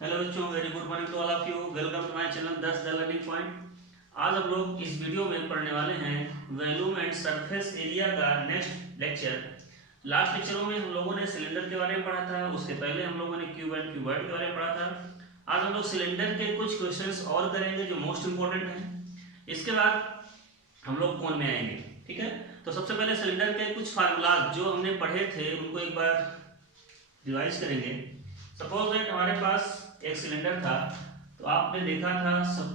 Hello बच्चों, very good morning to all of you. Welcome to my channel 10 the learning point. आज हम लोग इस वीडियो में पढ़ने वाले हैं वॉल्यूम एंड सरफेस एरिया का नेक्स्ट लेक्चर। लास्ट लेक्चरों में हम लोगों ने सिलेंडर के बारे में पढ़ा था, उसके पहले हम लोगों ने क्यूब एंड क्यूबॉइड के बारे में पढ़ा था। आज हम लोग सिलेंडर के कुछ क्वेश्चंस और करेंगे जो मोस्ट इंपॉर्टेंट हैं। इसके बाद हम लोग कोन में आएंगे। ठीक है, तो सबसे पहले सिलेंडर के कुछ फार्मूलाज जो हमने पढ़े थे उनको एक बार रिवाइज करेंगे। सपोज दैट हमारे पास एक सिलेंडर था, तो आपने देखा था सब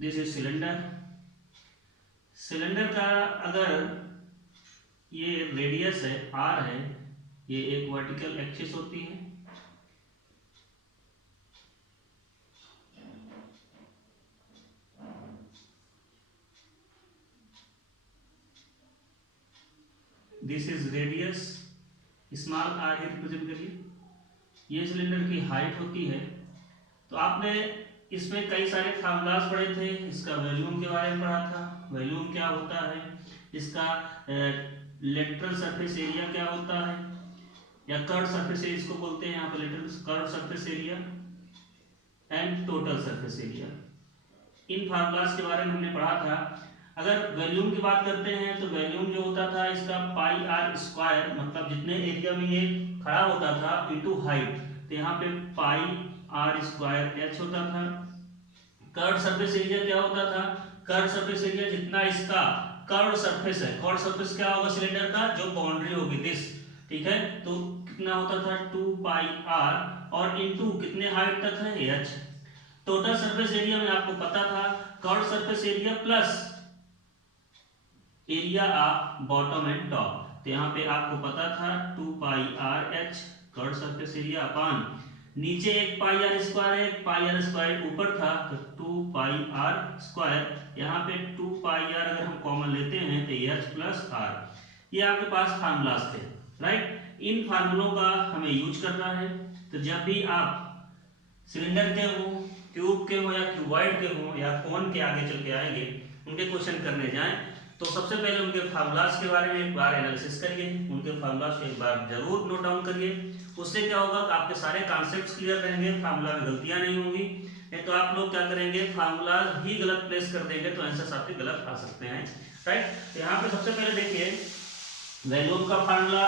दिस इज सिलेंडर। सिलेंडर का अगर ये रेडियस है आर है, ये एक वर्टिकल एक्सिस होती है। This is radius, small r ही रिप्रेजेंट करिए। ये सिलेंडर की हाइट होती है। तो आपने इसमें कई सारे फार्मूलाज पढ़े थे। इसका वॉल्यूम के बारे में पढ़ा था, वॉल्यूम क्या होता है, इसका लेटरल सरफेस एरिया क्या होता है, या कर्व सरफेस एरिया इसको बोलते हैं यहाँ पर, lateral curve surface area and total surface area. In formulas के बारे में हमने पढ़ा था। अगर वॉल्यूम की बात करते हैं तो वॉल्यूम जो होता था इसका पाई आर स्क्वायर, मतलब जितने एरिया में ये खड़ा होता था इनटू हाइट, तो यहाँ पे पाई आर स्क्वायर एच होता था। कर्व सरफेस एरिया क्या होता था, कर्व सरफेस एरिया जितना इसका कर्व सरफेस है, कर्व सरफेस क्या होगा सिलेंडर का, जो बाउंड्री होगी दिस, ठीक है, तो कितना होता था 2 पाई आर और इनटू कितने हाइट तक है एच। टोटल सरफेस एरिया में आपको पता था curve surface area plus area of bottom and top, तो यहाँ पे आपको पता था 2 pi R H curve surface area upon नीचे एक पाई आर स्क्वायर है, एक पाई आर स्क्वायर ऊपर था तो 2 पाई आर स्क्वायर, यहाँ पे 2 पाई आर अगर हम कॉमन लेते हैं तो एच प्लस आर। ये आपके पास फार्मूलाज थे, राइट। इन फार्मूलों का हमें यूज करना है। तो जब भी आप सिलेंडर के हो, ट्यूब के हो, या क्यूबॉइड के हो, या कोन के आगे चल के आएंगे उनके क्वेश्चन करने जाएं तो सबसे पहले उनके फार्मूलाज के बारे में एक बार एनालिसिस करिए, उनके फार्मूलाज को एक बार जरूर नोट डाउन करिए। उससे क्या होगा कि आपके सारे कॉन्सेप्ट्स क्लियर रहेंगे, फार्मूला में गलतियां नहीं होंगी। नहीं तो आप लोग क्या करेंगे, फार्मूलाज ही गलत प्लेस कर देंगे तो आंसर्स आपके गलत आ सकते हैं, राइट। तो यहाँ पे सबसे पहले देखिए वॉल्यूम का formula,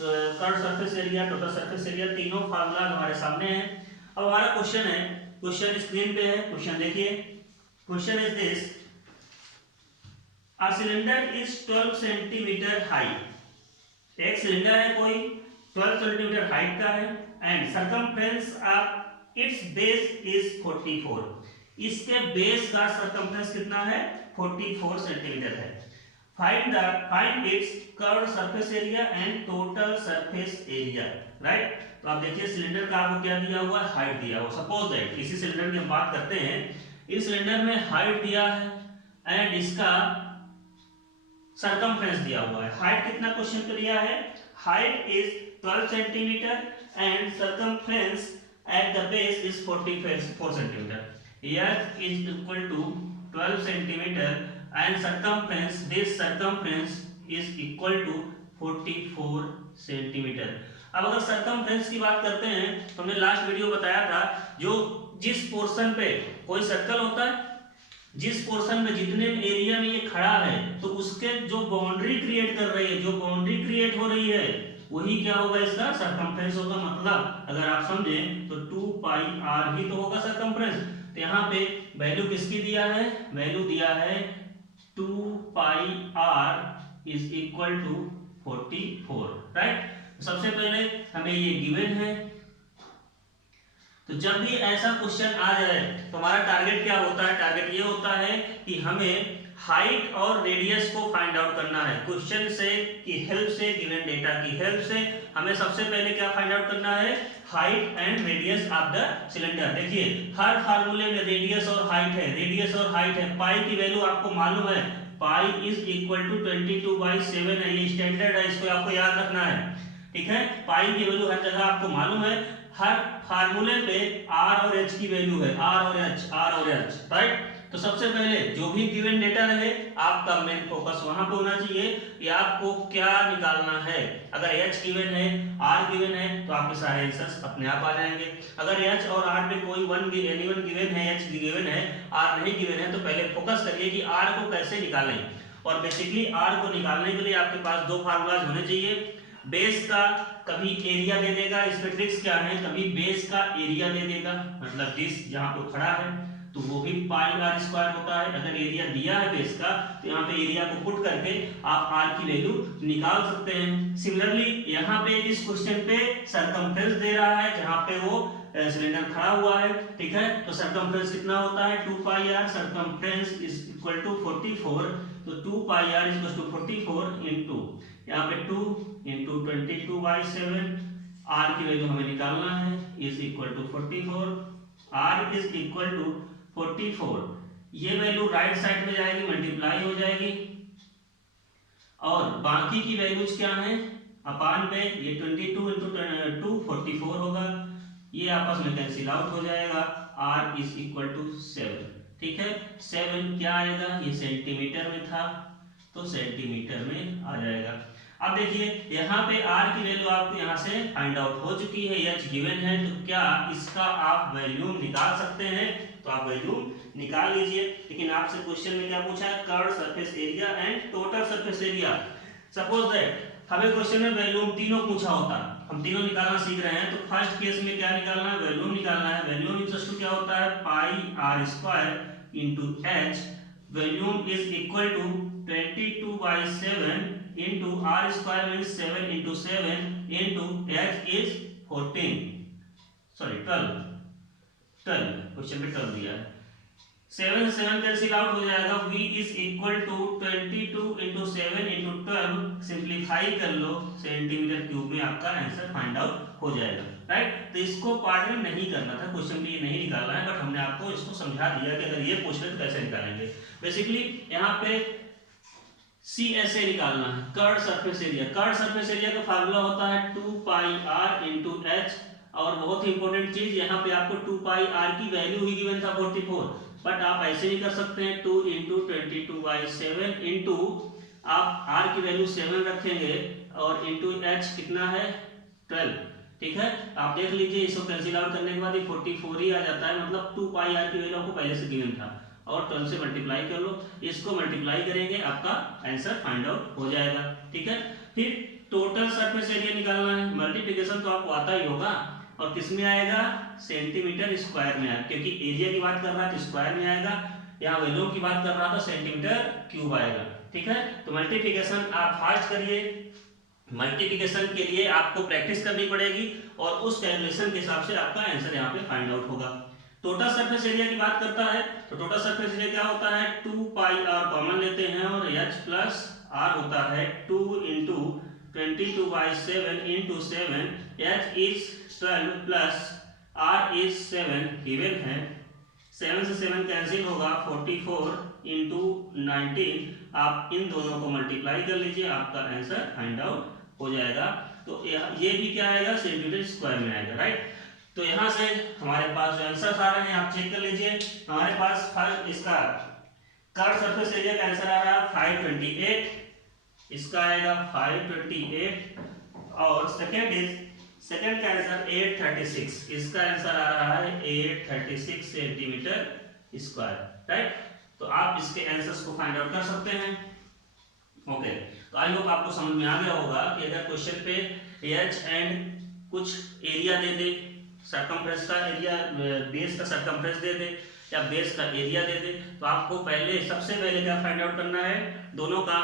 curve surface area, total surface area, तीनों फार्मूला हमारे सामने हैं। अब हमारा क्वेश्चन है, क्वेश्चन स्क्रीन पे है, क्वेश्चन देखिए। Question is this, A cylinder is 12 centimetre height. एक सिलेंडर है कोई 12 सेंटीमीटर हाइट का है and circumference of its base is 44। इसके बेस का सरकमफ्रेंस कितना है, 44 सेंटीमीटर है। Find its curved surface area and total surface area, right. तो आप देखिए सिलेंडर का आपको क्या दिया हुआ है, हाइट दिया हुआ। सपोज दैट इसी सिलेंडर की हम बात करते हैं, इस सिलेंडर में हाइट दिया है एंड इसका सरकमफ्रेंस दिया हुआ है। हाइट कितना क्वेश्चन पे दिया है, height is 12 centimetre and circumference at the base is 44 centimetre. H is equal to 12 centimetre and circumference, this circumference is equal to 44 centimetre. अब अगर सरकमफ्रेंस की बात करते हैं तो हमने लास्ट वीडियो बताया था, जो जिस पोर्शन पे कोई सर्कल होता है, जिस पोर्शन में जितने एरिया में ये खड़ा है, तो उसके जो बाउंड्री क्रिएट कर रही है, जो बाउंड्री क्रिएट हो रही है, वही क्या होगा, इसका सरकमफ्रेंस होगा। मतलब अगर आप समझें तो 2 पाई आर ही तो होगा सरकमफ्रेंस। तो यहाँ पे वैल्यू किसकी दिया है, वैल्यू दिया है 2 pi are is equal to 44, right. सबसे पहले हमें ये गिवन है। तो जब भी ऐसा क्वेश्चन आ जाए तो हमारा टारगेट क्या होता है, टारगेट ये होता है कि हमें हाइट और रेडियस को फाइंड आउट करना है। क्वेश्चन से की हेल्प से, गिवन डेटा की हेल्प से हमें सबसे पहले क्या फाइंड आउट करना है, height and radius of the cylinder. देखिए हर फार्मूले में रेडियस और हाइट है, रेडियस और हाइट है। पाई की वैल्यू आपको मालूम है, पाई इज इक्वल टू 22/7 है, ये स्टैंडर्ड है, इसको आपको याद रखना है, ठीक है। पाई की वैल्यू हर जगह आपको मालूम है। हर फार्मूले पे आर और एच की वैल्यू है, आर और एच, आर और एच, राइट। तो सबसे पहले जो भी गिवन डेटा रहे आपका मेन फोकस वहां पे होना चाहिए कि आपको क्या निकालना है। अगर h गिवन है, r गिवन है तो आपके सारे आंसर्स अपने आप आ जाएंगे। अगर h और r में कोई एनी वन गिवन है, h गिवन है, r नहीं गिवन है, तो पहले फोकस करिए कि r को कैसे निकालें। और बेसिकली r को निकालने के लिए आपके पास दो फार्मूलाज होने चाहिए। बेस का कभी एरिया दे देगा, इसमें ट्रिक्स क्या है, कभी बेस का एरिया दे देगा, मतलब जिस जहां पे खड़ा है तो वो भी पाई आर स्क्वायर होता है। अगर एरिया दिया है बेस का तो यहाँ पे एरिया को पुट करके आप आर की वैल्यू निकाल सकते हैं। सिमिलरली यहाँ पे इस क्वेश्चन पे सरकमफ्रेंस दे रहा है जहाँ पे वो सिलेंडर खड़ा हुआ है, ठीक है। तो सरकमफ्रेंस कितना होता है 2 pi R, circumference is equal to 44, तो 2 pi are is equal to 44 into यहाँ पे 2 इनटू 22/7, आर की वैल्यू हमें निकालना है, is equal to 44, r is equal to 44। ये वैल्यू राइट साइड में जाएगी, मल्टीप्लाई हो जाएगी, और बाकी की वैल्यूज क्या हैं अपान पे, ये 22 इंटू 2 44 होगा, ये आपस में कैंसिल आउट हो जाएगा, r इज इक्वल टू 7, ठीक है। 7 क्या आएगा, ये सेंटीमीटर में था तो सेंटीमीटर में आ जाएगा। अब देखिए यहाँ पे r की वैल्यू आपको यहाँ से फाइंड आउट हो चुकी है, h गिवन है, तो क्या इसका आप वैल्यू निकाल सकते हैं, तो आप वैल्यू निकाल लीजिए। लेकिन आपसे क्वेश्चन में क्या पूछा है, curve surface area and total surface area. Suppose that हमें क्वेश्चन में वैल्यूम तीनों पूछा होता, हम तीनों निकालना सीख रहे हैं, तो फर्स्ट केस में क्या निकालना है, वैल्यूम निकालना है। वैल्यूम इक्वल टू क्या होता है, pi R square into h, volume is equal to 22/7 into r square means 7 into 7 into h is 14, sorry 12 question में 12 दिया है। 7 से 7 कैंसिल आउट हो जाएगा, v is equal to 22 into 7 into 12, simplify कर लो, सेंटीमीटर क्यूब में आपका आंसर फाइंड आउट हो जाएगा, राइट। तो इसको पार्ट में नहीं करना था, क्वेश्चन में ये नहीं निकालना है, बट हमने आपको इसको समझा दिया कि अगर ये पूछ ले तो कैसे निकालेंगे। बेसिकली यहाँ पे CSA निकालना है, curve surface area. Curve surface area का फार्मूला होता है 2 पाई r इंटू एच, और बहुत ही इंपॉर्टेंट चीज यहाँ पे आपको 2 पाई r की वैल्यू ही गिवन था 44, बट आप ऐसे भी कर सकते हैं 2 इंटू 22/7 इंटू आप r की वैल्यू 7 रखेंगे और इंटू h कितना है 12, ठीक है। आप देख लीजिए, इसको कैंसिल आउट करने के बाद ये 44 ही आ जाता है, मतलब 2 पाई r की वैल्यू आपको पहले से गिवन था, और 12 से मल्टीप्लाई कर लो, इसको मल्टीप्लाई करेंगे आपका आंसर फाइंड आउट हो जाएगा, ठीक है। फिर टोटल सरफेस एरिया निकालना है, मल्टीप्लिकेशन तो आपको आता ही होगा, और किस में आएगा, सेंटीमीटर स्क्वायर में आएगा, क्योंकि एरिया की बात कर रहा है तो स्क्वायर में आएगा, यहाँ वैल्यू की बात कर रहा था सेंटीमीटर क्यूब आएगा, ठीक है। तो मल्टीप्लिकेशन आप फास्ट करिए, मल्टीप्लिकेशन के लिए आपको प्रैक्टिस करनी पड़ेगी, और उस कैलकुलेशन के हिसाब से आपका आंसर यहाँ पे फाइंड आउट होगा। टोटल सरफेस एरिया की बात करता है तो टोटल सरफेस एरिया क्या होता है, 2 पाई r कॉमन लेते हैं, और h प्लस r होता है 2 into 22/7 into 7, h is 12 plus r is 7 given है, 7 से 7 कैंसिल होगा, 44 इंटू 19, आप इन दोनों को मल्टीप्लाई कर लीजिए, आपका आंसर फाइंड आउट हो जाएगा। तो ये भी क्या आएगा, सेंटीमीटर स्क्वायर में आएगा, राइट। तो यहाँ से हमारे पास जो आंसर आ रहे हैं आप चेक कर लीजिए। हमारे पास फर्स्ट इसका कर्व सरफेस एरिया का आंसर आ रहा है 528, इसका आएगा 528, और सेकंड का आंसर 836, इसका आंसर आ रहा है 836 सेंटीमीटर स्क्वायर, राइट। तो आप इसके आंसर्स को फाइंड आउट कर सकते हैं, ओके। तो आई होप आपको समझ में आ गया होगा कि अगर क्वेश्चन पे एच एंड कुछ एरिया दे दे, सरकमफ्रेंस का एरिया, बेस का सरकमफ्रेंस दे दे या बेस का एरिया दे दे, तो आपको सबसे पहले क्या फाइंड आउट करना है, दोनों का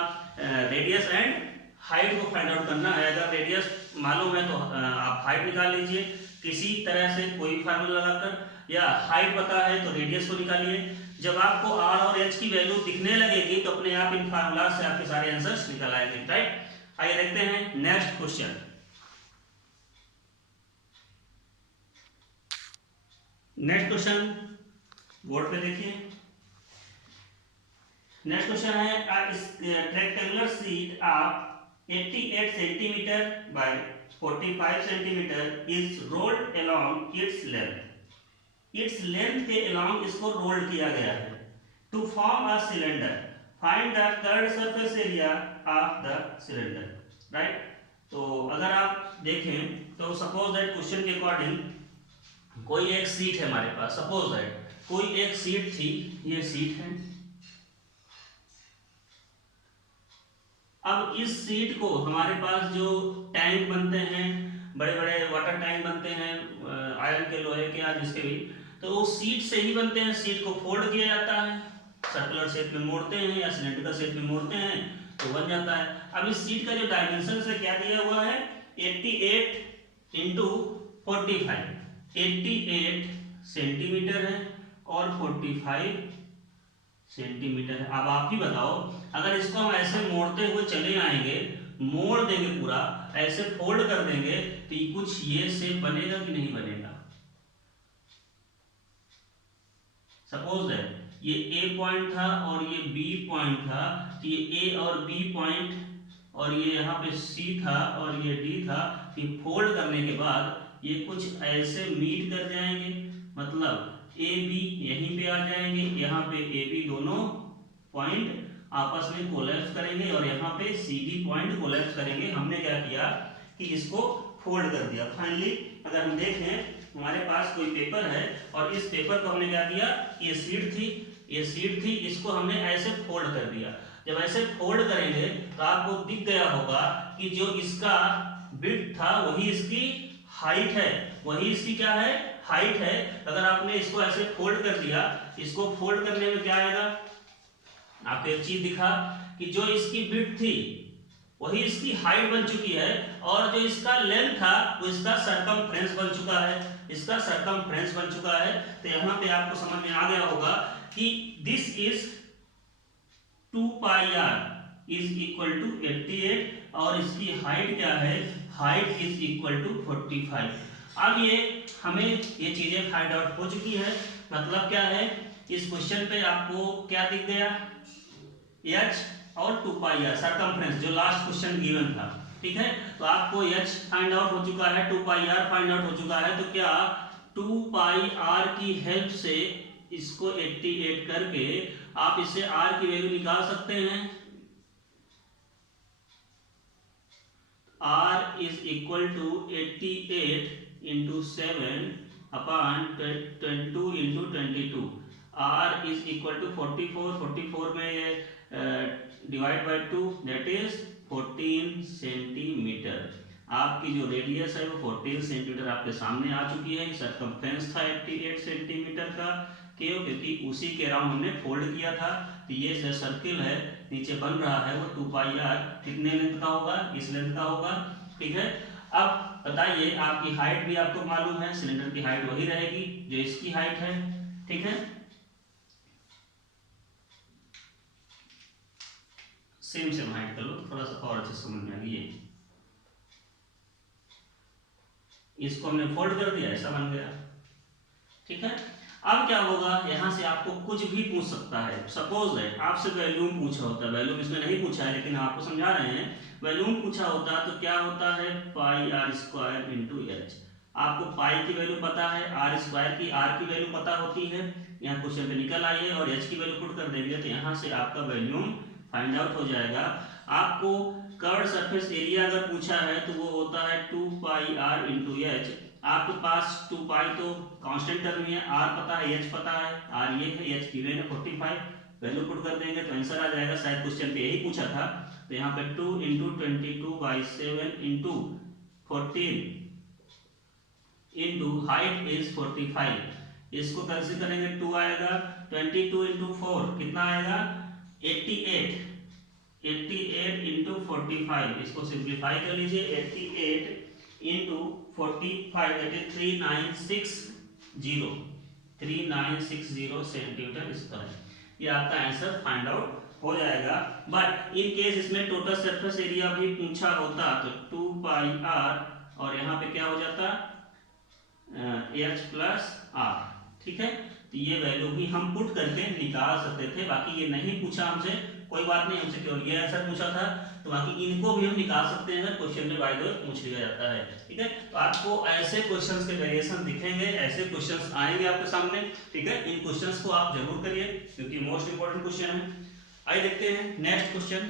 रेडियस एंड हाइट को फाइंड आउट करना है। अगर रेडियस मालूम है तो आप हाइट निकाल लीजिए किसी तरह से, कोई फार्मूला लगाकर, या हाइट पता है तो रेडियस को निकालिए। जब आपको r और h की वैल्यू दिखने लगेगी तो अपने आप इन फार्मूला से आपके सारे आंसर्स निकल आएंगे, राइट। आइए देखते हैं next question. Next question board पे देखिए। नेक्स्ट क्वेश्चन है rectangular sheet of 88 centimetre by 45 centimetre is rolled along its length. Its length के अलोंग इसको रोल्ड किया गया है, to form a cylinder find the curved surface area of the cylinder, right. तो अगर आप देखें तो सपोज दैट क्वेश्चन के अकॉर्डिंग कोई एक सीट है हमारे पास, सपोज दैट कोई एक सीट थी, ये सीट है। अब इस सीट को हमारे पास जो टैंक बनते हैं, बड़े बड़े वाटर टैंक बनते हैं आयरन के, लोहे के या जिसके भी, तो वो सीट से ही बनते हैं। सीट को फोल्ड किया जाता है, सर्कुलर शेप में मोड़ते हैं या सिलेंड्रिकल शेप में मोड़ते हैं तो बन जाता है। अब इस सीट का जो डायमेंशन है क्या दिया हुआ है, 88 इंटू 45, 88 सेंटीमीटर है और 45 सेंटीमीटर है। अब आप ही बताओ, अगर इसको हम ऐसे मोड़ते हुए चले आएंगे, मोड़ देंगे पूरा, ऐसे फोल्ड कर देंगे तो ये कुछ ये शेप बनेगा कि नहीं बनेगा। सपोज है ये ए पॉइंट था और ये बी पॉइंट था, तो ये ए और बी पॉइंट और ये यहाँ पे सी था और ये डी था, तो ये फोल्ड करने के बाद ये कुछ ऐसे मीट कर जाएंगे, मतलब ए बी यहीं पे आ जाएंगे, यहाँ पे ए बी दोनों पॉइंट आपस में कोलैप्स करेंगे और यहाँ पे सी डी पॉइंट कोलैप्स करेंगे। हमने क्या किया कि इसको फोल्ड कर दिया। फाइनली अगर हम देखें हमारे पास कोई पेपर है और इस पेपर को हमने क्या किया, ये सीट थी, ये सीट थी, इसको हमने ऐसे फोल्ड कर दिया। जब ऐसे फोल्ड करेंगे तो आपको दिख गया होगा कि जो इसका विड्थ था वही इसकी हाइट है, वही इसकी क्या है, हाइट है। अगर आपने इसको ऐसे फोल्ड कर दिया, इसको फोल्ड करने में क्या आएगा, आपको एक चीज दिखा कि जो इसकी विड्थ थी वही इसकी हाइट बन चुकी है और जो इसका लेंथ था वो इसका सरकमफ्रेंस बन चुका है, इसका सरकमफ्रेंस बन चुका है। तो यहाँ पे आपको समझ में आ गया होगा कि this is 2 pi are is equal to 88 और इसकी हाइट क्या है, हाइट इज इक्वल टू 45। अब ये हमें ये चीजें फाइंड आउट हो चुकी है। मतलब क्या है, इस क्वेश्चन पे आपको क्या दिख गया, h और 2 पाई आर सरकमफ्रेंस जो लास्ट क्वेश्चन गिवन था, ठीक है। तो आपको h फाइंड आउट हो चुका है, 2 पाई आर फाइंड आउट हो चुका है। तो क्या 2 पाई आर की हेल्प से इसको 88 करके आप इससे r की वैल्यू निकाल सकते हैं। r is equal to 88 into 7 upon 22 into 22। r is equal to 44, 44 में ये divide by 2 that is 14 centimetre. आपकी जो रेडियस है वो 14 सेंटीमीटर आपके सामने आ चुकी है। सरकमफ्रेंस था 88 सेंटीमीटर का, क्यों, क्योंकि उसी के अराउंड हमने फोल्ड किया था। तो ये जो सर्किल है नीचे बन रहा है वो 2 पाई आर कितने लेंथ का होगा, इस लेंथ का होगा, ठीक है। अब बताइए आपकी हाइट भी आपको मालूम है, सिलेंडर की हाइट वही रहेगी जो इसकी हाइट है, ठीक है। सेम हाइट कर लो, थोड़ा सा और अच्छे समझ में आ गई। इसको हमने फोल्ड कर दिया, ऐसा बन गया, ठीक है। अब क्या होगा, यहां से आपको कुछ भी पूछ सकता है। सपोज है आपसे वैल्यूम पूछा होता है, वैल्यूम इसमें नहीं पूछा है लेकिन आपको समझा रहे हैं, वैल्यूम पूछा होता तो क्या होता है, pi R square into H. आपको पाई की वैल्यू पता है, आर स्क्वायर की आर की वैल्यू पता होती है, यहाँ क्वेश्चन पे निकल आई है और एच की वैल्यू पुट कर देंगे तो यहाँ से आपका वैल्यूम फाइंड आउट हो जाएगा। आपको कर्व्ड सरफेस एरिया अगर पूछा है तो वो होता है 2 पाई आर इंटू एच। आपके पास 2 पाई तो कांस्टेंट टर्म है, आर पता है, एच पता है, आर ये है, एच गिवन है 45, वैल्यू पुट कर देंगे तो आंसर आ जाएगा। शायद क्वेश्चन पे यही पूछा था, तो यहाँ पे 2 into 22/7 into 14 into height is 45। इसको कैंसिल करेंगे 2 आएगा, 22 इंटू 4 कितना आएगा 88, 88 इंटू 45, इसको सिंप्लीफाई कर लीजिए, 88 into 45 that is 3960 centimetre square. ये आपका आंसर फाइंड आउट हो जाएगा। बट इन केस इसमें टोटल सरफेस एरिया भी पूछा होता तो 2 पाई आर और यहाँ पे क्या हो जाता h प्लस आर, ठीक है। तो ये वैल्यू भी हम पुट करके निकाल सकते थे। बाकी ये नहीं पूछा हमसे, कोई बात नहीं, हमसे केवल ये आंसर पूछा था, तो बाकी इनको भी हम निकाल सकते हैं अगर क्वेश्चन में बाय द वे पूछ लिया जाता है। ठीक है, तो आपको ऐसे क्वेश्चंस के वेरिएशन दिखेंगे, ऐसे क्वेश्चंस आएंगे आपके सामने। ठीक है, इन क्वेश्चंस को आप जरूर करिए क्योंकि मोस्ट इंपोर्टेंट क्वेश्चन है। आइए देखते हैं नेक्स्ट क्वेश्चन।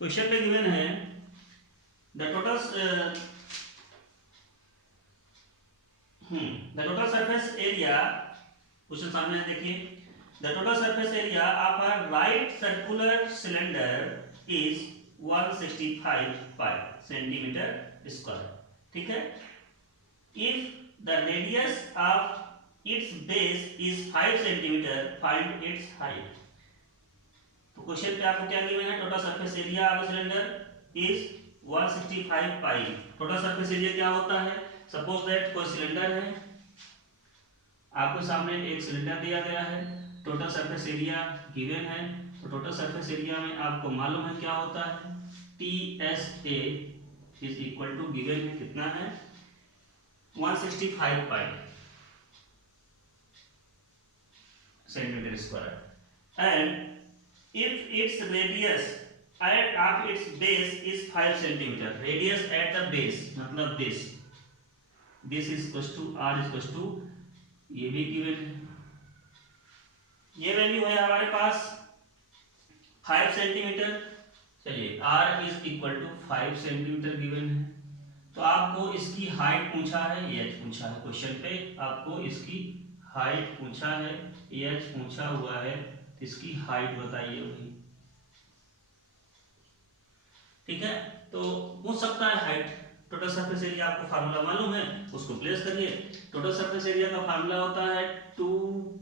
क्वेश्चन में गिवन है the total surface area, question सामने है देखिए। The total surface area of a right circular cylinder is 165 centimetre square. ठीक है, if the radius of its base is 5 centimetre, find its height. तो question पे आपको क्या गिवन है, total surface area of cylinder is 165 pi. Total surface area क्या होता है, सपोज दैट कोई सिलेंडर है, आपके सामने एक सिलेंडर दिया गया है, टोटल सरफेस एरिया गिवन है। तो टोटल सरफेस एरिया में आपको मालूम है क्या होता है, TSA is equal to given है कितना है 165 pi centimetre square, and if its radius at its base is 5 centimeter, radius at the base मतलब this is equals to r is equals to, ये भी गिवन है, ये वैल्यू है हमारे पास 5 सेंटीमीटर। चलिए r is equal to 5 centimetre given है, तो आपको इसकी हाइट पूछा है, h पूछा है, क्वेश्चन पे आपको इसकी हाइट पूछा है, h पूछा हुआ है, इसकी हाइट बताइए भाई। ठीक है, तो पूछ सकता है हाइट। टोटल सरफेस एरिया आपको फार्मूला मालूम है, उसको प्लेस करिए। टोटल सरफेस एरिया का फार्मूला होता है 2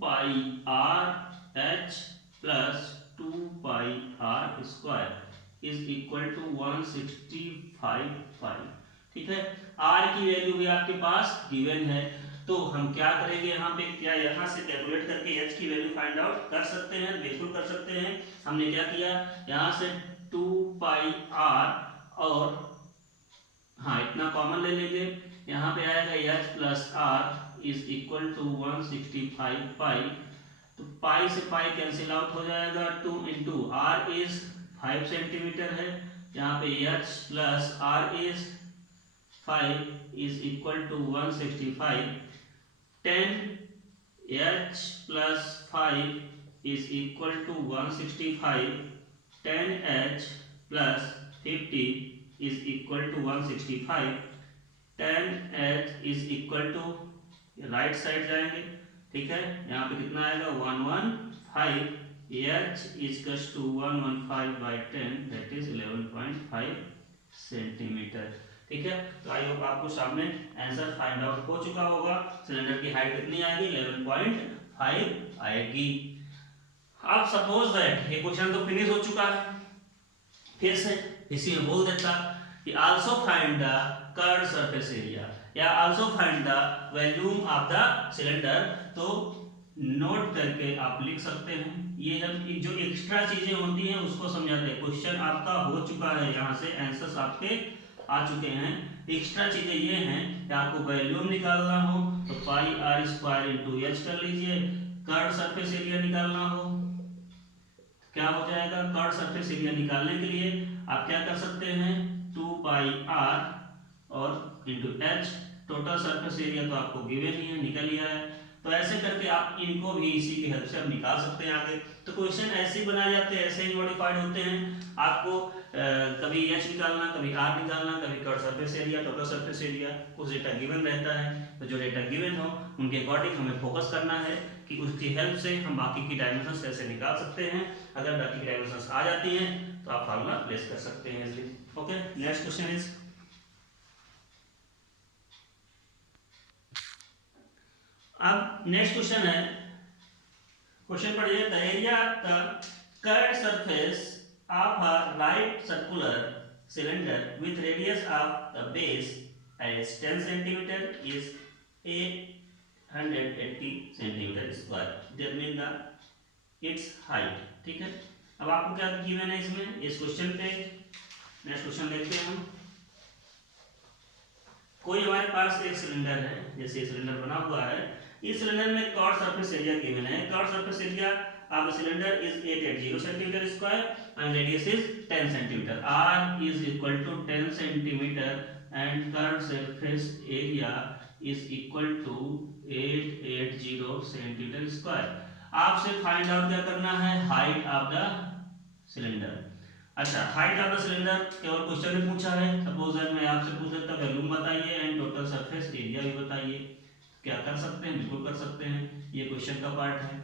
pi R H plus 2 pi R square is equal to 165 pi. ठीक है, आर की वैल्यू भी आपके पास गिवन है, तो हम क्या करेंगे यहाँ पे, क्या यहाँ से कैलकुलेट करके h की वैल्यू फाइंड आउट कर सकते हैं, बिल्कुल कर सकते हैं। हमने क्या किया, यहाँ से 2 पाई r और हाँ इतना कॉमन ले लीजिए, यहाँ पे आएगा h plus r is equal to 165 pi. तो पाई से पाई कैंसिल आउट हो जाएगा, 2 इंटू r इज 5 सेंटीमीटर है, यहाँ पे h plus r is 5 is equal to 165। 10h plus 5 is equal to 165. 10h plus 50 is equal to 165. 10h is equal to right side जाएंगे। ठीक है, यहाँ पे कितना आएगा 115, h is equals to 115 by 10, that is 11.5 centimetre. ठीक है, तो आई होप आपको सामने आंसर फाइंड आउट हो चुका होगा। सिलेंडर की हाइट कितनी आएगी, 11.5 आएगी। अब सपोज दैट ये क्वेश्चन तो फिनिश हो चुका है, फिर से इसी में बोल देता कि also find the curved surface area या also find the volume of the cylinder. तो नोट करके आप लिख सकते हैं, ये हम जो एक्स्ट्रा चीजें होती हैं उसको समझाते हैं। क्वेश्चन आपका हो चुका है, यहाँ से आंसर्स आपके आ चुके हैं। एक्स्ट्रा चीजें ये हैं कि आपको वॉल्यूम निकालना हो तो pi R square into H कर लीजिए, कर्व्ड सरफेस एरिया निकालना हो क्या हो जाएगा, कर्व्ड सरफेस एरिया निकालने के लिए आप क्या कर सकते हैं 2 पाई आर और into H. Total surface area तो आपको गिवन ही है, निकल लिया है। तो ऐसे करके आप इनको भी इसी की हेल्प से आप निकाल सकते हैं आगे। तो क्वेश्चन ऐसे ही बनाए जाते हैं, ऐसे ही मॉडिफाइड होते हैं। आपको कभी एच निकालना, कभी आर निकालना, कभी curved surface area, total surface area, कुछ डेटा गिवन रहता है। तो जो डेटा गिवन हो उनके अकॉर्डिंग हमें फोकस करना है कि उसकी हेल्प से हम बाकी की डायमेंशंस कैसे निकाल सकते हैं। अगर बाकी की डायमेंशंस आ जाती हैं तो आप फार्मूला प्लेस कर सकते हैं easily. Okay, next question is, अब नेक्स्ट क्वेश्चन है, क्वेश्चन पढ़िए। The area of the curved surface of a right circular cylinder with radius of the base as 10 cm is 880 cm square. Determine the its height. ठीक है, अब आपको क्या given है इसमें, इस क्वेश्चन पे नेक्स्ट क्वेश्चन देखते हैं हम। कोई हमारे पास एक सिलेंडर है, जैसे सिलेंडर बना हुआ है, इस सिलेंडर में कर्व सरफेस एरिया गिवन है। Curve surface area of the cylinder is 880 centimeter square and radius is 10 centimeter. R is equal to 10 centimeter and curved surface area is equal to 880 centimeter square. आपसे find out क्या करना है, height of the cylinder. अच्छा, height of the cylinder केवल question में पूछा है। Suppose मैं आपसे पूछ सकता हूं वॉल्यूम बताइए एंड टोटल सरफेस एरिया भी बताइए, क्या कर सकते हैं, बिल्कुल कर सकते हैं, ये क्वेश्चन का पार्ट है।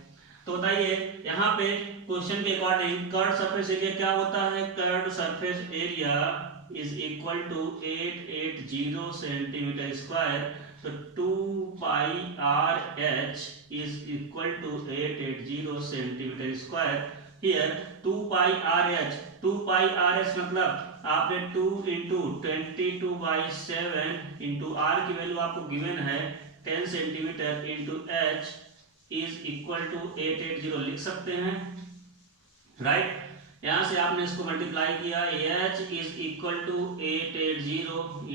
तो बताइए यहाँ पे क्वेश्चन के अकॉर्डिंग कर्व सरफेस एरिया क्या होता है, curve surface area is equal to 880 centimetre square. तो 2 pi R H is equal to 880 centimetre square. Here 2 pi R H, 2 pi R H मतलब आपने 2 इंटू 22/7 इंटू आर की value आपको given है 10 centimetre into H is equal to 880 लिख सकते हैं, right. यहां से आपने इसको मल्टीप्लाई किया, h is equal to 880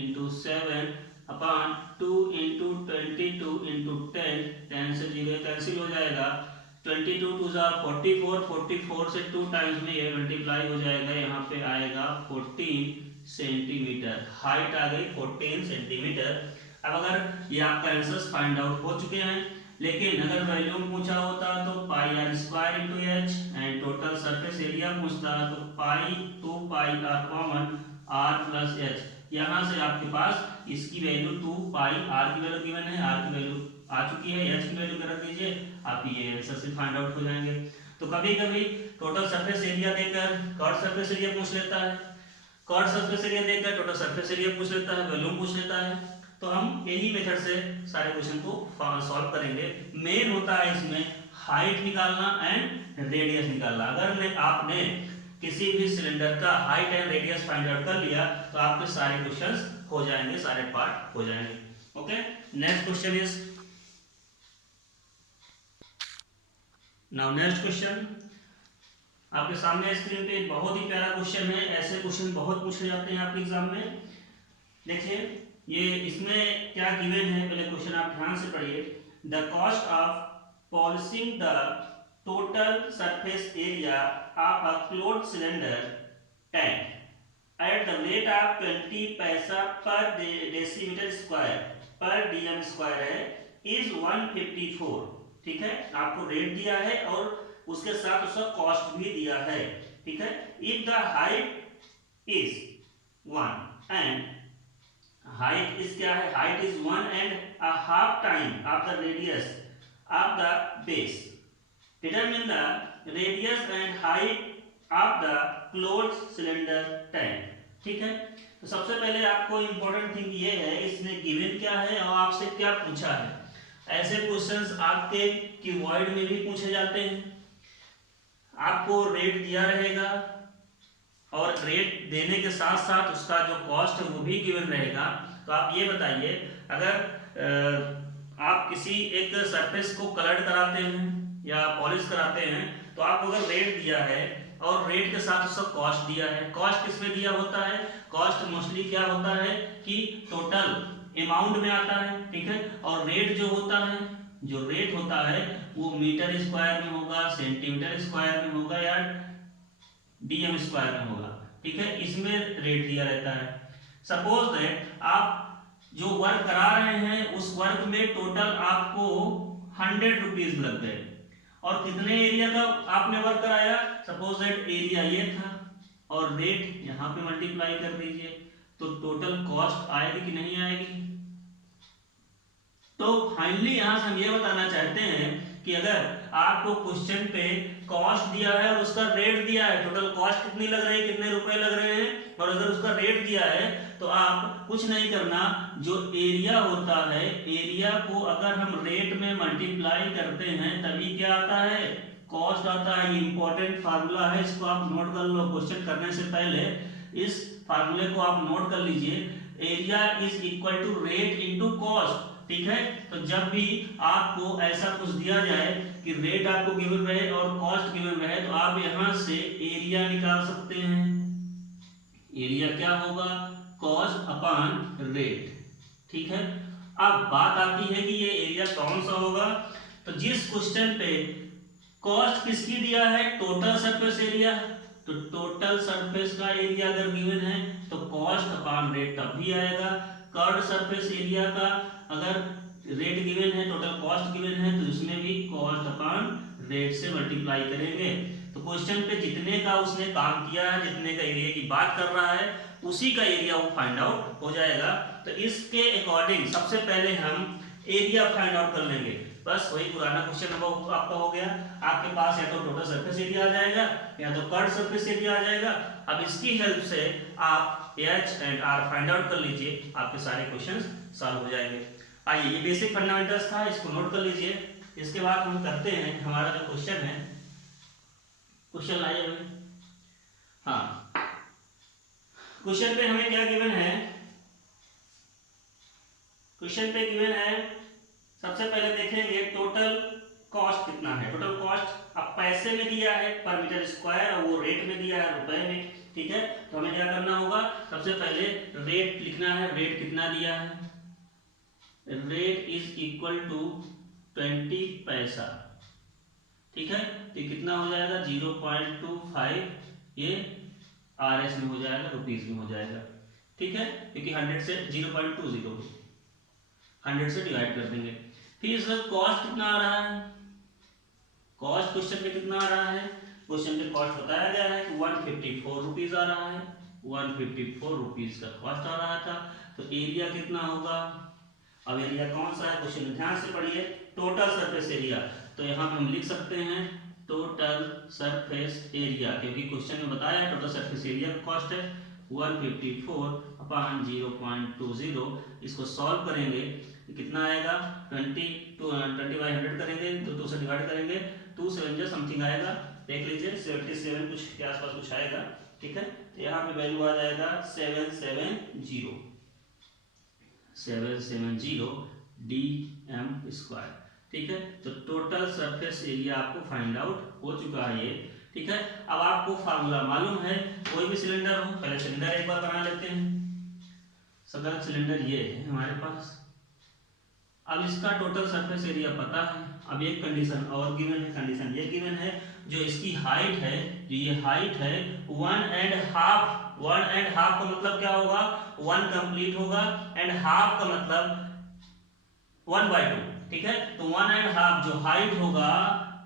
into 7 upon 2 into 22 into 10, 10 से 0 कैंसिल हो जाएगा, 22 टू जा 44, 44 से 2 टाइम्स में ये मल्टीप्लाई हो जाएगा, यहाँ पे आएगा 14 सेंटीमीटर, हाइट आ गई 14 सेंटीमीटर। अब अगर ये आपका आंसर्स फाइंड आउट हो चुके हैं, लेकिन अगर वॉल्यूम पूछा होता तो pi R square into H and total surface area पूछता तो pi 2 pi R common R plus H, यहाँ से आपके पास इसकी वैल्यू 2 पाई आर की वैल्यू गिवन है, आर की वैल्यू आ चुकी है, एच की वैल्यू रख दीजिए, आप ये आंसर से फाइंड आउट हो जाएंगे। तो कभी कभी टोटल सरफेस एरिया देकर कर्व सरफेस एरिया पूछ लेता है, कर्व सरफेस एरिया देकर टोटल सरफेस एरिया पूछ लेता है, वॉल्यूम पूछ लेता है, तो हम यही मेथड से सारे क्वेश्चन को सॉल्व करेंगे। मेन होता है इसमें हाइट निकालना एंड रेडियस निकालना। अगर आपने किसी भी सिलेंडर का height and radius find out कर लिया तो आपके सारे क्वेश्चंस हो जाएंगे, सारे पार्ट हो जाएंगे। Okay, next question is, now next question आपके सामने स्क्रीन पे बहुत ही प्यारा क्वेश्चन है। ऐसे क्वेश्चन बहुत पूछे जाते हैं आपके एग्जाम में। देखिए ये इसमें क्या गिवन है, पहले क्वेश्चन आप ध्यान से पढ़िए। The cost of polishing the total surface area of a closed cylinder tank at the rate of 20 पैसा पर डेसीमीटर स्क्वायर पर डीएम स्क्वायर है इज 154। ठीक है, आपको रेट दिया है और उसके साथ उसका कॉस्ट भी दिया है। ठीक है, if the height is 1 and height is क्या है, height is 1 and a half time of the radius of the base, determine the radius and height of the closed cylinder tank. ठीक है, तो सबसे पहले आपको इंपॉर्टेंट थिंग ये है इसमें गिवन क्या है और आपसे क्या पूछा है। ऐसे क्वेश्चंस आपके क्यूबॉइड में भी पूछे जाते हैं। आपको रेट दिया रहेगा और रेट देने के साथ साथ उसका जो कॉस्ट है वो भी गिवन रहेगा। तो आप ये बताइए, अगर आप किसी एक सरफेस को कलर कराते हैं या पॉलिश कराते हैं तो आपको अगर रेट दिया है और रेट के साथ उसका कॉस्ट दिया है, कॉस्ट किसमें दिया होता है, कॉस्ट मोस्टली क्या होता है कि टोटल अमाउंट में आता है। ठीक है, और रेट जो होता है, जो रेट होता है वो मीटर स्क्वायर में होगा, सेंटीमीटर स्क्वायर में होगा या डीएम स्क्वायर में होगा। ठीक है, इसमें रेट दिया रहता है। सपोज दैट आप जो वर्क करा रहे हैं उस वर्क में टोटल आपको 100 रुपीज लग गए और कितने एरिया का आपने वर्क कराया, सपोज दैट एरिया ये था और रेट यहाँ पे मल्टीप्लाई कर दीजिए, तो टोटल कॉस्ट आएगी कि नहीं आएगी। तो फाइनली यहां से हम ये बताना चाहते हैं कि अगर आपको क्वेश्चन पे कॉस्ट दिया है और उसका रेट दिया है, टोटल कॉस्ट कितनी लग रही है, कितने रुपए लग रहे हैं, और अगर उसका रेट दिया है तो आप कुछ नहीं करना, जो एरिया होता है एरिया को अगर हम रेट में मल्टीप्लाई करते हैं तभी क्या आता है, कॉस्ट आता है। इंपॉर्टेंट फार्मूला है, इसको आप नोट कर लो, क्वेश्चन करने से पहले इस फार्मूले को आप नोट कर लीजिए। Area is equal to rate into cost. ठीक है, तो जब भी आपको ऐसा कुछ दिया जाए कि रेट आपको गिवन रहे और कॉस्ट गिवन रहे तो आप यहां से एरिया निकाल सकते हैं। एरिया क्या होगा, कॉस्ट अपॉन रेट। ठीक है। अब बात आती है कि ये एरिया कौन सा होगा। तो जिस क्वेश्चन पे कॉस्ट किसकी दिया है, टोटल सरफेस एरिया, तो टोटल सरफेस का एरिया अगर गिवन है तो कॉस्ट अपॉन रेट तब भी आएगा। कर्व्ड सरफेस एरिया का अगर रेट गिवन है, टोटल कॉस्ट गिवन है, तो उसमें भी कॉस्ट अपॉन रेट से मल्टीप्लाई करेंगे। तो क्वेश्चन पे जितने का उसने काम किया है, जितने का एरिया की बात कर रहा है, उसी का एरिया वो फाइंड आउट हो जाएगा। तो इसके अकॉर्डिंग सबसे पहले हम एरिया फाइंड आउट कर लेंगे। बस वही पुराना क्वेश्चन नंबर आपका हो गया। आपके पास या तो टोटल सरफेस एरिया आ जाएगा या तो कर्व्ड सरफेस एरिया आ जाएगा। अब इसकी हेल्प से आप H and R find out कर लीजिए, आपके सारे क्वेश्चंस सॉल्व हो जाएंगे। आइए, ये बेसिक फंडामेंटल्स था, इसको नोट कर लीजिए। इसके बाद हम करते हैं हमारा जो क्वेश्चन है, क्वेश्चन लाइए हमें। हाँ, क्वेश्चन पे हमें क्या गिवन है, क्वेश्चन पे गिवन है सबसे पहले देखेंगे टोटल कॉस्ट कितना है। टोटल कॉस्ट अब पैसे में दिया है पर मीटर स्क्वायर और वो रेट में दिया है रुपए में, ठीक है। तो हमें क्या करना होगा, सबसे पहले रेट लिखना है। रेट कितना दिया है, रेट इज इक्वल टू 20 पैसा, ठीक है। तो कितना हो जाएगा 0.25, ये RS में हो जाएगा, रुपीज में हो जाएगा, ठीक है। क्योंकि 100 से 0.20 100 से डिवाइड कर देंगे। फिर इसका कॉस्ट कितना आ रहा है, कॉस्ट क्वेश्चन पे कितना आ रहा है, क्वेश्चन पे कॉस्ट बताया गया है कि 154 रुपीज आ रहा है, 154 रुपीज का कॉस्ट आ रहा था। तो एरिया कितना होगा, अब एरिया कौन सा है, क्वेश्चन ध्यान से पढ़िए। टोटल सरफेस एरिया, तो यहाँ पे हम लिख सकते हैं टोटल सरफेस एरिया, क्योंकि क्वेश्चन में बताया है टोटल सरफेस एरिया का कॉस्ट है 154 अपॉन 0.20। इसको सॉल्व करेंगे कितना आएगा, 20/100 करेंगे तो 2 से डिवाइड करेंगे, 2 7 जो समथिंग आएगा, देख लीजिए 77 कुछ के आसपास कुछ आएगा, ठीक है। तो यहाँ पे वैल्यू आ जाएगा 770 dm², ठीक है। तो टोटल सरफेस एरिया आपको फाइंड आउट हो चुका है ये, ठीक है। अब आपको फार्मूला मालूम है, कोई भी सिलेंडर हो, पहले सिलेंडर एक बार बना लेते हैं। सदर सिलेंडर ये है हमारे पास। अब इसका टोटल सरफेस एरिया पता है। अब एक कंडीशन और गिवन है, कंडीशन ये गिवन है, जो इसकी हाइट है, जो ये हाइट है 1.5, 1.5 का मतलब क्या होगा, 1 कंप्लीट होगा, एंड हाफ का मतलब 1/2, ठीक है। तो 1.5 जो हाइट होगा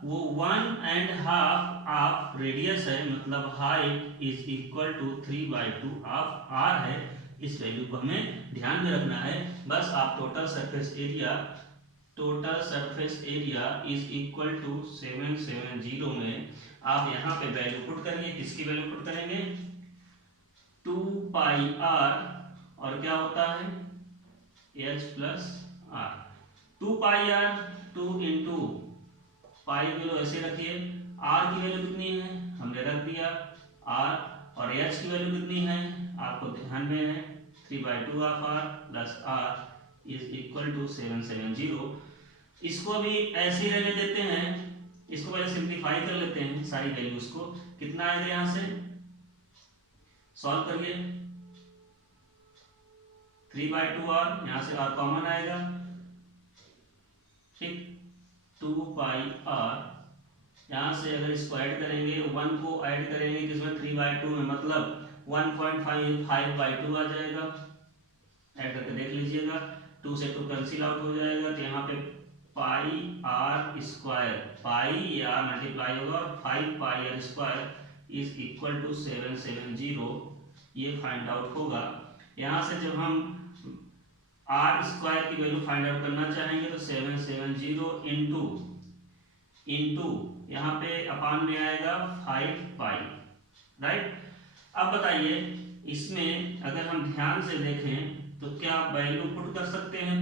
वो 1.5 ऑफ रेडियस है, मतलब height is equal to 3/2 of R है। इस वैल्यू को हमें ध्यान में रखना है। बस आप total surface area is equal to 770 में आप यहाँ पे वैल्यू पुट करिए। किसकी वैल्यू पुट करेंगे, 2πr, और क्या होता है H plus R। 2πr, 2 into pi value ऐसे रखिए, R की वैल्यू कितनी है हमने रख दिया R, और H की वैल्यू कितनी है आपको ध्यान में है 3/2 of R plus R is equal to 770। इसको भी ऐसे ही रहने देते हैं, इसको पहले सिंप्लीफाई कर लेते हैं सारी वैल्यूज को। कितना आएगा, यहाँ से सॉल्व करिए, 3/2 R, यहाँ से R कॉमन आएगा, ठीक, 2πr, यहाँ से अगर इसको ऐड करेंगे 1 को ऐड करेंगे किसमें 3/2 में, मतलब 1.5/2 आ जाएगा। ऐड करके देख लीजिएगा, 2 से 2 कैंसिल आउट हो जाएगा। तो यहाँ पे πr², पाई या मल्टीप्लाई होगा और 5πr² इज इक्वल टू 770, ये फाइंड आउट होगा। यहाँ से जब हम R² की वैल्यू फाइंड आउट करना चाहेंगे तो 770 इंटू यहाँ पे अपान में आएगा 5π, राइट। अब बताइए, इसमें अगर हम ध्यान से देखें तो क्या वैल्यू पुट कर सकते हैं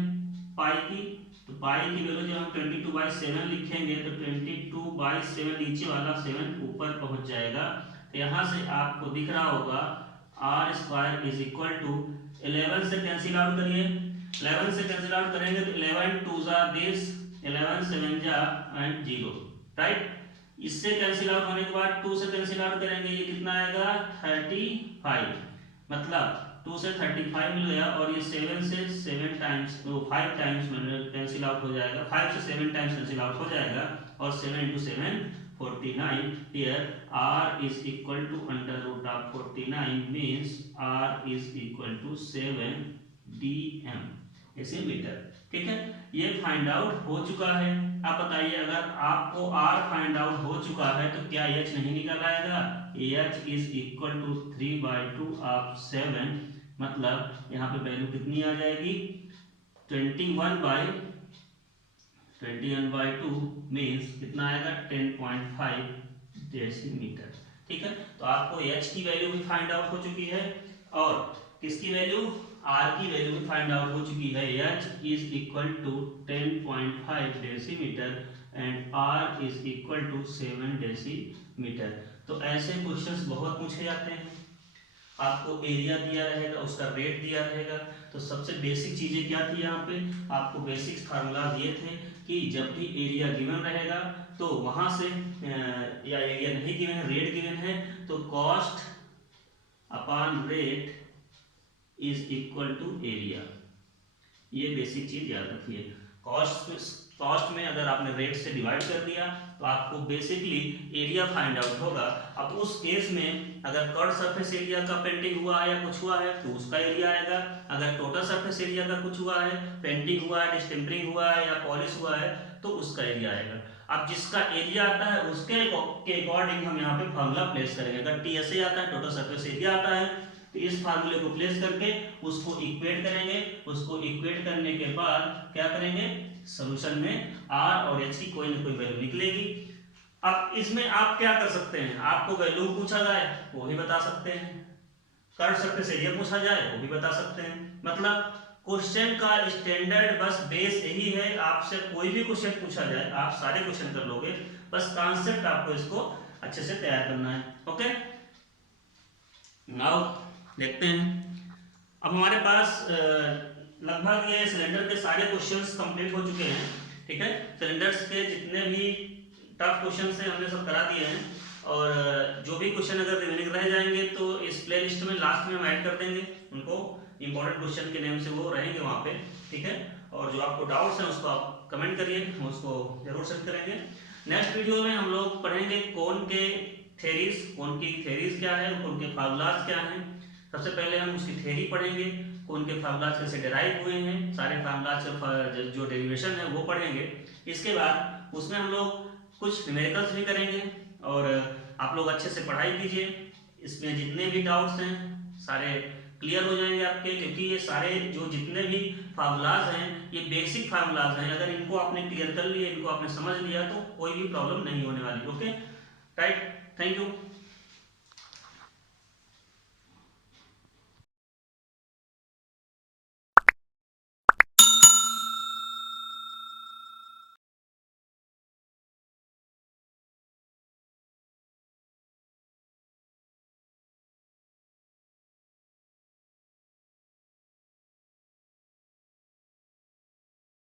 पाई की, तो पाई की वैल्यू जब हम 22/7 लिखेंगे तो 22/7 नीचे वाला 7 ऊपर पहुंच जाएगा। तो यहाँ से आपको दिख रहा होगा R² इज इक्वल टू 11 से कैंसिल आउट करिए, 11 से कैंसिल आउट करेंगे तो 11 2 जा 10, 11 7 जा एंड 0, राइट। इससे कैंसिल आउट होने के बाद 2 से कैंसिल आउट करेंगे, ये कितना आएगा 35, मतलब 2 से 35 मिल गया और ये 7 से 7 टाइम्स 5 टाइम्स कैंसिल आउट हो जाएगा, 5 से 7 टाइम्स कैंसिल आउट हो जाएगा और 7 into 7 49. Here r is equal to under root of 49 means r is equal to 7 dm decimetre. ठीक है, ये फाइंड आउट हो चुका है। आप बताइए अगर आपको r फाइंड आउट हो चुका है तो क्या h नहीं निकल आएगा? h is equal to 3/2 of 7, मतलब यहाँ पे वैल्यू कितनी आ जाएगी? 21/2 मीन्स कितना आएगा? 10.5 डेसीमीटर। ठीक है, तो आपको h की वैल्यू भी फाइंड आउट हो चुकी है और किसकी वैल्यू? r की वैल्यू भी फाइंड आउट हो चुकी है। h is equal to 10.5 decimetre and r is equal to 7 decimetre. तो ऐसे क्वेश्चंस बहुत पूछे जाते हैं। आपको एरिया दिया रहेगा, उसका रेट दिया रहेगा, तो सबसे बेसिक चीजें क्या थी यहाँ पे? आपको बेसिक फार्मूला दिए थे कि जब भी एरिया गिवन रहेगा तो वहां से या एरिया नहीं गिवन है, रेट गिवन है, तो cost upon rate is equal to area. ये बेसिक चीज याद रखिए। कॉस्ट में अगर आपने रेट से डिवाइड कर दिया तो आपको बेसिकली एरिया फाइंड आउट होगा। अब उस केस में अगर कर्व सरफेस एरिया का पेंटिंग हुआ है या कुछ हुआ है तो उसका एरिया आएगा। अगर टोटल सरफेस एरिया का कुछ हुआ है, पेंटिंग हुआ है, डिस्टेम्परिंग हुआ है या पॉलिश हुआ है, तो उसका एरिया आएगा। अब जिसका एरिया आता है उसके अकॉर्डिंग हम यहाँ पे फार्मूला प्लेस करेंगे। अगर टीएसए आता है, टोटल सरफेस एरिया आता है, तो इस फार्मूले को प्लेस करके उसको इक्वेट करेंगे। उसको इक्वेट करने के बाद क्या करेंगे? सॉल्यूशन में r और h की कोई ना कोई वैल्यू निकलेगी। अब इसमें आप क्या कर सकते हैं? आपको वैल्यू पूछा जाए वो भी बता सकते हैं, कर्व सरफेस एरिया पूछा जाए वो भी बता सकते हैं। मतलब क्वेश्चन का स्टैंडर्ड बस बेस यही है। आपसे कोई भी क्वेश्चन पूछा जाए आप सारे क्वेश्चन कर लोगे, बस कॉन्सेप्ट आपको इसको अच्छे से तैयार करना है। ओके, नाउ देखते हैं। अब हमारे पास लगभग ये सिलेंडर के सारे क्वेश्चंस कंप्लीट हो चुके हैं। ठीक है, सिलेंडर्स के जितने भी टफ क्वेश्चंस हैं हमने सब करा दिए हैं और जो भी क्वेश्चन अगर रिमेनिंग रह जाएंगे तो इस प्ले लिस्ट में लास्ट में हम ऐड कर देंगे उनको, इंपॉर्टेंट क्वेश्चन के नेम से वो रहेंगे वहाँ पे। ठीक है, और जो आपको डाउट्स हैं उसको आप कमेंट करिए, हम उसको जरूर सेट करेंगे। नेक्स्ट वीडियो में हम लोग पढ़ेंगे कोन के थेरीज, कोन की थेरीज क्या है, कोन के फार्मूलाज क्या हैं। सबसे पहले हम उसकी थ्योरी पढ़ेंगे, कोन के फार्मूलाज कैसे डिराइव हुए हैं, सारे फार्मूलाज के जो डेरिवेशन है वो पढ़ेंगे। इसके बाद उसमें हम लोग कुछ न्यूमेरिकल्स भी करेंगे और आप लोग अच्छे से पढ़ाई कीजिए। इसमें जितने भी डाउट्स हैं सारे क्लियर हो जाएंगे आपके, क्योंकि ये सारे जो जितने भी फार्मूलाज हैं ये बेसिक फार्मूलाज हैं। अगर इनको आपने क्लियर कर लिया, इनको आपने समझ लिया तो कोई भी प्रॉब्लम नहीं होने वाली। Okay, right, thank you.